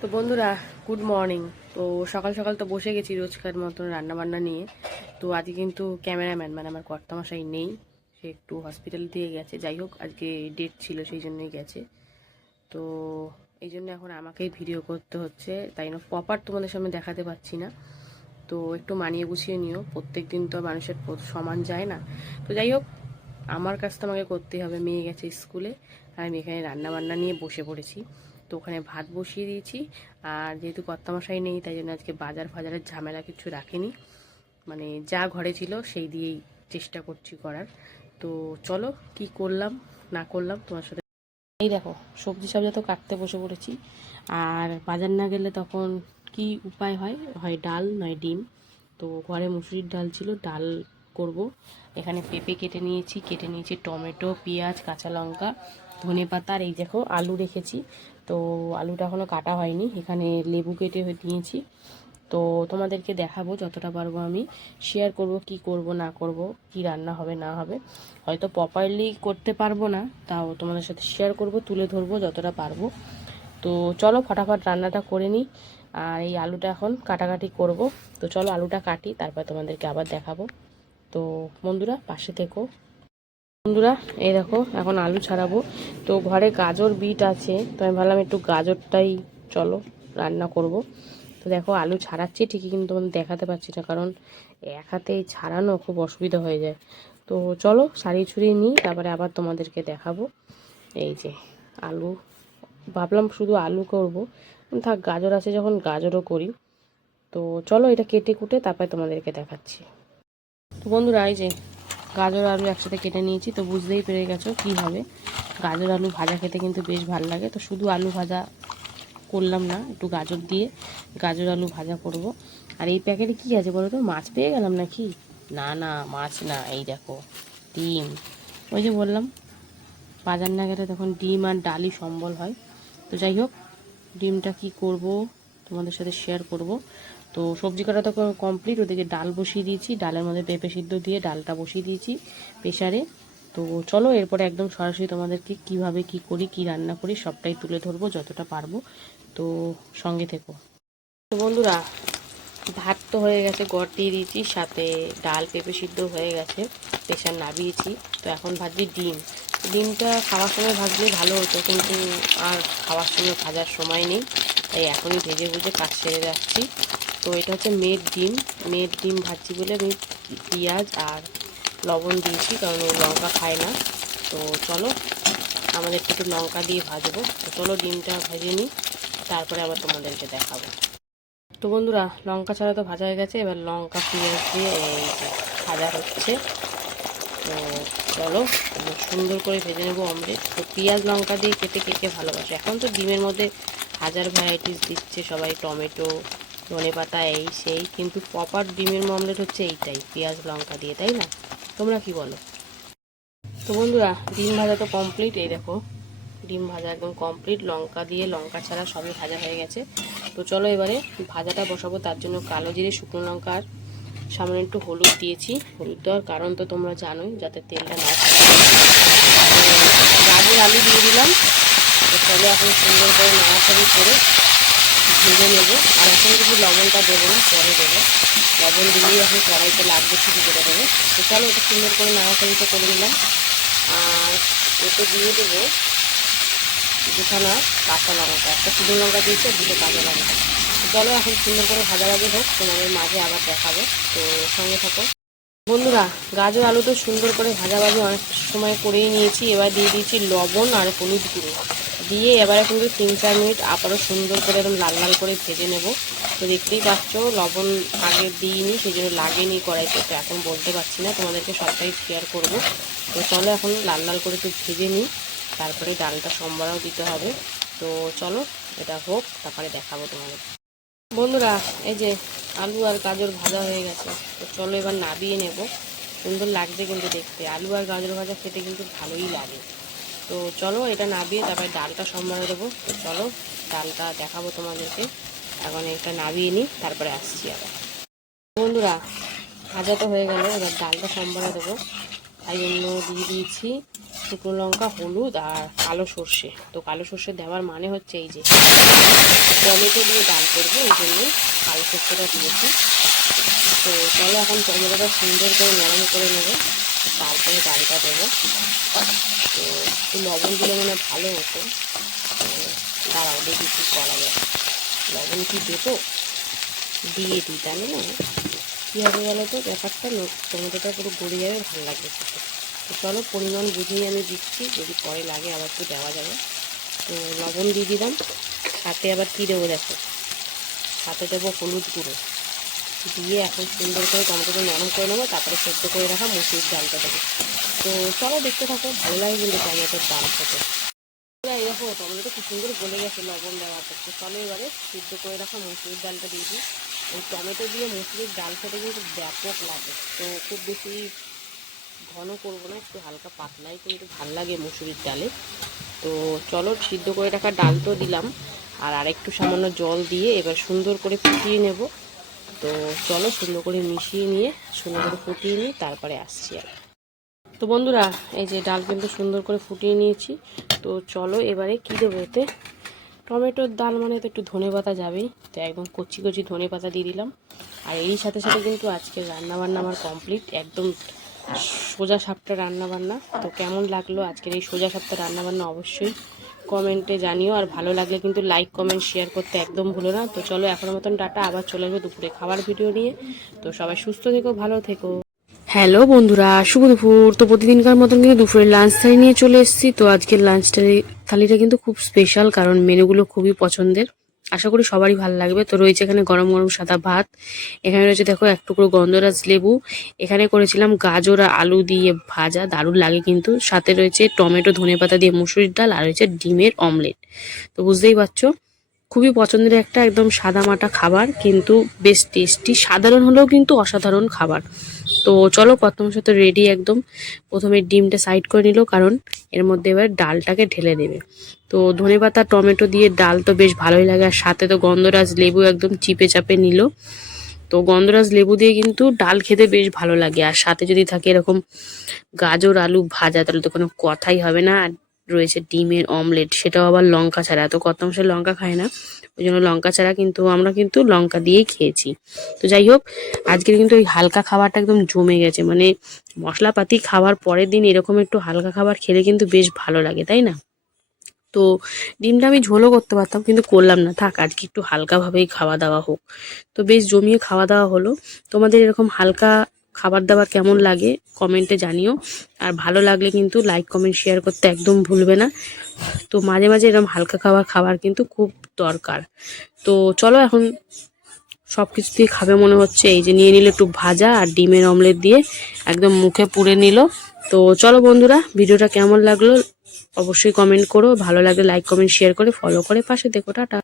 তো বন্ধুরা, good morning. তো সকাল সকাল তো বসে গেছি রোজকার মতন রান্না বান্না নিয়ে। তো আজকে কিন্তু ক্যামেরাম্যান মানে আমার কর্তামশাই নেই, সে একটু হসপিটাল দিয়ে গেছে। যাই হোক, আজকে ডেট ছিল সেই জন্যই গেছে। তো এই জন্য এখন আমাকেই ভিডিও করতে হচ্ছে, তাই না প্রপার তোমাদের সামনে দেখাতে পাচ্ছি না। তো একটু মানিয়ে গুছিয়ে নিও, প্রত্যেক দিন তো মানুষের সমান যায় না। তো যাই হোক, আমার কাজ তো আমাকে করতেই হবে। মেয়ে গেছে স্কুলে আর আমি এখানে রান্না বান্না নিয়ে বসে পড়েছি। তো ওখানে ভাত বসিয়ে দিয়েছি। আর যেহেতু কর্তামশাই নেই, তাই জন্য আজকে বাজার ফাজারের ঝামেলা কিছু রাখিনি, মানে যা ঘরে ছিল সেই দিয়েই চেষ্টা করছি করার। তো চলো কি করলাম না করলাম তোমার সাথে। এই দেখো, সবজি সবজি তো কাটতে বসে পড়েছি। আর বাজার না গেলে তখন কি উপায় হয়, হয় ডাল নয় ডিম। তো ঘরে মুসুরির ডাল ছিল, ডাল করব। এখানে পেঁপে কেটে নিয়েছি টমেটো, পেঁয়াজ, কাঁচা লঙ্কা, ধনেপাতা, আর এই দেখো আলু রেখেছি। তো আলুটা এখনও কাটা হয়নি। এখানে লেবু কেটে নিয়েছি। তো তোমাদেরকে দেখাবো যতটা পারবো, আমি শেয়ার করব কি করব না করব, কি রান্না হবে না হবে। হয়তো প্রপারলি করতে পারবো না, তাও তোমাদের সাথে শেয়ার করব, তুলে ধরবো যতটা পারবো। তো চলো ফটাফট রান্নাটা করে নিই। আর এই আলুটা এখন কাটাকাটি করব। তো চলো আলুটা কাটি, তারপর তোমাদেরকে আবার দেখাবো। তো বন্ধুরা পাশে থেকো। বন্ধুরা এই দেখো, এখন আলু ছাড়াবো। তো ঘরে গাজর বিট আছে, তো আমি ভাবলাম একটু গাজরটাই চলো রান্না করব। তো দেখো আলু ছাড়াচ্ছি ঠিকই, কিন্তু তোমাদের দেখাতে পারছি না, কারণ এক হাতে ছাড়ানো খুব অসুবিধা হয়ে যায়। তো চলো সারিয়ে ছুরিয়ে নিই, তারপরে আবার তোমাদেরকে দেখাবো। এই যে আলু, ভাবলাম শুধু আলু করব, থাক গাজর আছে যখন গাজরও করি। তো চলো এটা কেটে কুটে তারপরে তোমাদেরকে দেখাচ্ছি। তো বন্ধুরা এই যে গাজর আলু একসাথে কেটে নিয়েছি। তো বুঝতেই পেরে গেছো কী হবে। গাজর আলু ভাজা খেতে কিন্তু বেশ ভালো লাগে। তো শুধু আলু ভাজা করলাম না, একটু গাজর দিয়ে গাজর আলু ভাজা করব। আর এই প্যাকেটে কি আছে বলো তো, মাছ পেয়ে গেলাম নাকি? না না, মাছ না, এই দেখো ডিম। ওই যে বললাম, বাজার না গেলে তখন ডিম আর ডালই সম্বল হয়। তো যাই হোক, ডিমটা কি করব তোমাদের সাথে শেয়ার করব। তো সবজি কাটা তো কমপ্লিট, ওদিকে ডাল বসিয়ে দিয়েছি, ডালের মধ্যে পেঁপে সিদ্ধ দিয়ে ডালটা বসিয়ে দিয়েছি প্রেসারে। তো চলো এরপরে একদম সরাসরি তোমাদেরকে কিভাবে কি করি, কি রান্না করি সবটাই তুলে ধরবো যতটা পারবো। তো সঙ্গে থেকো। তো বন্ধুরা, ভাত তো হয়ে গেছে, গড় দিয়ে দিয়েছি, সাথে ডাল পেঁপে সিদ্ধ হয়ে গেছে, প্রেশার নামিয়েছি। তো এখন ভাজছি ডিম। ডিমটা খাওয়ার সময় ভাজলে ভালো হতো, কিন্তু আর খাওয়ার সময় ভাজার সময় নেই, তাই এখনই ভেজে ভুজে কাজ সেরে যাচ্ছি। তো এটা হচ্ছে মেয়ের ডিম ভাজছি বলে আমি পেঁয়াজ আর লবণ দিয়েছি, কারণ ও লঙ্কা খায় না। তো চলো আমাদের একটু লঙ্কা দিয়ে ভাজবো। তো চলো ডিমটা ভেজে নিই, তারপরে আবার তোমাদেরকে দেখাবো। তো বন্ধুরা, লঙ্কা ছাড়া তো ভাজা হয়ে গেছে, এবার লঙ্কা পেঁয়াজ দিয়ে এই যে ভাজা হচ্ছে। তো চলো সুন্দর করে ভেজে নেবো অমলেট। তো পেঁয়াজ লঙ্কা দিয়ে খেতে কে কে ভালোবাসে। এখন তো ডিমের মধ্যে হাজার ভ্যারাইটিস দিচ্ছে সবাই, টমেটো, ধনেপাতা, এই সেই, কিন্তু প্রপার ডিমের অমলেট হচ্ছে এইটাই, পেঁয়াজ লঙ্কা দিয়ে, তাই না? তোমরা কি বলো? তো বন্ধুরা, ডিম ভাজা তো কমপ্লিট। এই দেখো ডিম ভাজা একদম কমপ্লিট, লঙ্কা দিয়ে লঙ্কা ছাড়া সবই ভাজা হয়ে গেছে। তো চলো এবারে ভাজাটা বসাবো। তার জন্য কালো জিরে, শুকনো লঙ্কা আর সামান্য একটু হলুদ দিয়েছি। হলুদ দেওয়ার কারণ তো তোমরা জানোই, যাতে তেলটা না থাকে। গাজর আলু দিয়ে দিলাম। তো চলো এখন সুন্দর করে নাড়াচাড়ি করে ভেজে নেবো। আর এখন কিন্তু লবণটা দেবো না, পরে দেবো। লবণ দিলেই এখন কড়াইতে লাগবে, শুরু করে দেবো। তো চলো এটা সুন্দর করে নাড়াচাড়িটা করে নিলাম। আর এতে দিয়ে দেবো দুখানা কাঁচা লঙ্কা, একটা শুকনো লঙ্কা দিয়েছি আর দুটো কাঁচা লঙ্কা। চলো এখন সুন্দর করে ভাজাভাজি হোক, তোমাদের মাঝে আবার দেখাবো। তো সঙ্গে থাকো বন্ধুরা। গাজর আলু তো সুন্দর করে ভাজাভাজি অনেক সময় করেই নিয়েছি। এবার দিয়ে দিয়েছি লবণ আর হলুদ গুঁড়ো দিয়ে, এবারে কিন্তু 3-4 মিনিট আবারও সুন্দর করে একদম লাল লাল করে ভেজে নেব। তো দেখতেই পাচ্ছ লবণ আগে দিইনি, সেই জন্য লাগেনি কড়াইতে। তো এখন বলতে পারছি না, তোমাদেরকে সবটাই শেয়ার করব। তো চলো এখন লাল লাল করে একটু ভেজে নিই, তারপরে ডালটা সম্বারও দিতে হবে। তো চলো এটা হোক, তারপরে দেখাবো তোমাদের। বন্ধুরা এই যে আলু আর গাজর ভাজা হয়ে গেছে। তো চলো এবার নাবিয়ে নেব। সুন্দর লাগছে কিন্তু দেখতে, আলু আর গাজর ভাজা খেতে কিন্তু ভালোই লাগে। তো চলো এটা নাবিয়ে তারপরে ডালটা সম্বারে দেবো। তো চলো ডালটা দেখাবো তোমাদেরকে। এখন এটা নাবিয়ে নিই, তারপরে আসছি আবার। বন্ধুরা ভাজা তো হয়ে গেল, এবার ডালটা সম্বারে দেবো। তাই জন্য দিয়ে দিয়েছি শুকনো লঙ্কা, হলুদ আর কালো সর্ষে। তো কালো সর্ষে দেওয়ার মানে হচ্ছে এই যে টমেটো দিয়ে ডাল করবো, এই জন্য আলু সেদ্ধটা দিয়েছি। তো চলো এখন টমেটোটা সুন্দর করে নরম করে নেবো, তারপরে ডালটা দেবো। তো একটু লবণ দিলে মানে ভালো হতো। তো দাঁড়াও দেখি কী করা যায়। লবণ কি দেবো, দিয়ে দিই, তাহলে না কী হবে বলো তো, ব্যাপারটা টমেটোটা পুরো গড়ে যাবে, ভালো লাগবে খেতে। তো চলো পরিমাণ বুঝিয়ে আমি দিচ্ছি, যদি পরে লাগে আবার একটু দেওয়া যাবে। তো লবণ দিয়ে দিলাম, সাথে আবার কী দেবো দেখো, সাথে দেবো হলুদ গুঁড়ো দিয়ে এখন সুন্দর করে টমেটোটা নরম করে নেবো, তারপরে সেদ্ধ করে রাখা মুসুরির ডালটা দেবো। তো চলো দেখতে থাকো, ভালো লাগে কিন্তু টমেটোর ডাল খেতে। এই দেখো টমেটোটা খুব সুন্দর গলে গেছে লবণ দেওয়ার পর। তো চলো এবারে সিদ্ধ করে রাখা মুসুরির ডালটা দিয়ে দিই। ওই টমেটো দিয়ে মুসুরির ডাল খেতে কিন্তু ব্যাপক লাগে। তো খুব বেশি ঘন করবো না, একটু হালকা পাতলাই কিন্তু ভাল লাগে মুসুরির ডালে। তো চলো সিদ্ধ করে রাখা ডাল তো দিলাম, আর আরেকটু সামান্য জল দিয়ে এবার সুন্দর করে ফুটিয়ে নেব। তো চলো সুন্দর করে মিশিয়ে নিয়ে সুন্দর করে ফুটিয়ে নিই, তারপরে আসছি আর। তো বন্ধুরা এই যে ডাল কিন্তু সুন্দর করে ফুটিয়ে নিয়েছি। তো চলো এবারে কী দেবো এতে, টমেটোর ডাল মানে তো একটু ধনেপাতা যাবেই, তো একদম কচি কচি ধনেপাতা দিয়ে দিলাম। আর এরই সাথে সাথে কিন্তু আজকে রান্নাবান্না আমার কমপ্লিট, একদম সোজা সাপটা রান্নাবান্না। তো কেমন লাগলো আজকের এই সোজা সাপটা রান্নাবান্না অবশ্যই কমেন্টে জানিও, আর ভালো লাগলে কিন্তু লাইক কমেন্ট শেয়ার করতে একদম ভুলো না। তো চলো এখনের মতন টাটা, আবার চলে আসবো দুপুরে খাবার ভিডিও নিয়ে। তো সবাই সুস্থ থেকো, ভালো থেকো। হ্যালো বন্ধুরা, শুভ দুপুর। তো প্রতিদিনকার মতন কিন্তু দুপুরের লাঞ্চ থালি নিয়ে চলে এসেছি। তো আজকের লাঞ্চ থালিটা কিন্তু খুব স্পেশাল, কারণ মেনুগুলো খুবই পছন্দের, আশা করি সবারই ভালো লাগবে। তো রয়েছে এখানে গরম গরম সাদা ভাত, এখানে রয়েছে দেখো এক টুকরো গন্ধরাজ লেবু, এখানে করেছিলাম গাজর আর আলু দিয়ে ভাজা, দারুণ লাগে কিন্তু। সাথে রয়েছে টমেটো ধনেপাতা দিয়ে মুসুরির ডাল, আর রয়েছে ডিমের অমলেট। তো বুঝতেই পারছো খুবই পছন্দের একটা একদম সাদামাটা খাবার, কিন্তু বেশ টেস্টি, সাধারণ হলেও কিন্তু অসাধারণ খাবার। তো চলো প্রথম সাথে রেডি একদম। প্রথমে ডিমটা সাইড করে নিল, কারণ এর মধ্যে এবার ডালটাকে ঢেলে দেবে। তো ধনেপাতা টমেটো দিয়ে ডাল তো বেশ ভালোই লাগে, আর সাথে তো গন্ধরাজ লেবু একদম চিপে চাপে নিল। তো গন্ধরাজ লেবু দিয়ে কিন্তু ডাল খেতে বেশ ভালো লাগে, আর সাথে যদি থাকে এরকম গাজর আলু ভাজা, তাহলে তো কোনো কথাই হবে না। আর রয়েছে ডিমের অমলেট, সেটাও আবার লঙ্কা ছাড়া, তো কত মাসে লঙ্কা খায় না, ওই জন্য লঙ্কা ছাড়া, কিন্তু আমরা কিন্তু লঙ্কা দিয়েই খেয়েছি। তো যাই হোক আজকের কিন্তু এই হালকা খাবারটা একদম জমে গেছে, মানে মশলাপাতি খাওয়ার পরের দিন এরকম একটু হালকা খাবার খেলে কিন্তু বেশ ভালো লাগে, তাই না? তো ডিমটা আমি ঝোলও করতে পারতাম, কিন্তু করলাম না, থাক আজকে একটু হালকাভাবেই খাওয়া দাওয়া হোক। তো বেশ জমিয়ে খাওয়া দাওয়া হলো। তোমাদের এরকম হালকা খাবার দাবার কেমন লাগে কমেন্টে জানিও, আর ভালো লাগলে কিন্তু লাইক কমেন্ট শেয়ার করতে একদম ভুলবে না। তো মাঝে মাঝে এরকম হালকা খাবার কিন্তু খুব দরকার। তো চলো এখন সব কিছু দিয়ে খাবে মনে হচ্ছে, এই যে নিয়ে নিল একটু ভাজা আর ডিমের অমলেট দিয়ে একদম মুখে পুড়ে নিল। তো চলো বন্ধুরা ভিডিওটা কেমন লাগলো অবশ্যই কমেন্ট করো, ভালো লাগলে লাইক কমেন্ট শেয়ার করে ফলো করে পাশে দেখো, টাটা।